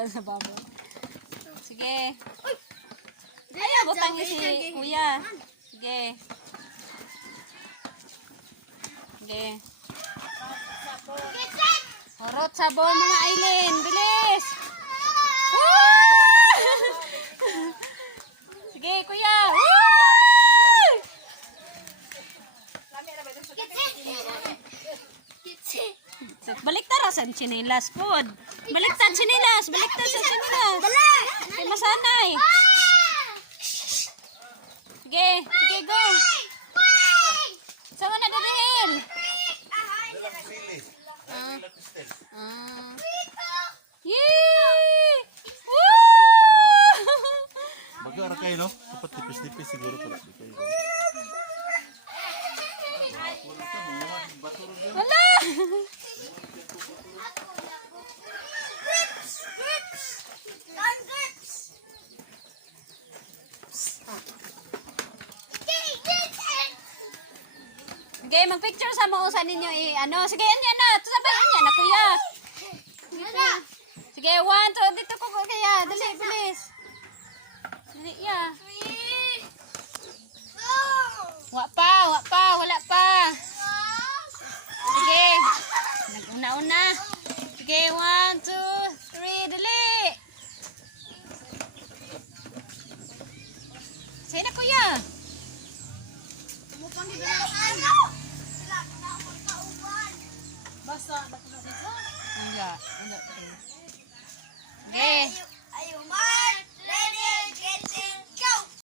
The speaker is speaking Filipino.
ka sa babo. Sige. Ayaw, butang niyo si kuya. Sige. Sige. Horot sabon mga Aileen. Bilis. Sige, kuya. Baliktad sa chinilas pod. Baliktad chinilas, baliktad sa chinilas. Ay masanay. Sige, sige go. Sama na dalihin. Yee! Baga kayo no? Dapat tipis-tipis siguro pala. Wala! Sige, mag-picture sa mo sa ninyo ano. Sige, yan na. Sabay yan na, kuya. Sige, 1, 2, dito ko kaya. Dali, bilis. Dali, ya. Wala pa. Sige. Nag-una-una. Sige, 1, 2, 3, dali. Sige na, kuya. Basta, enggak. Okay.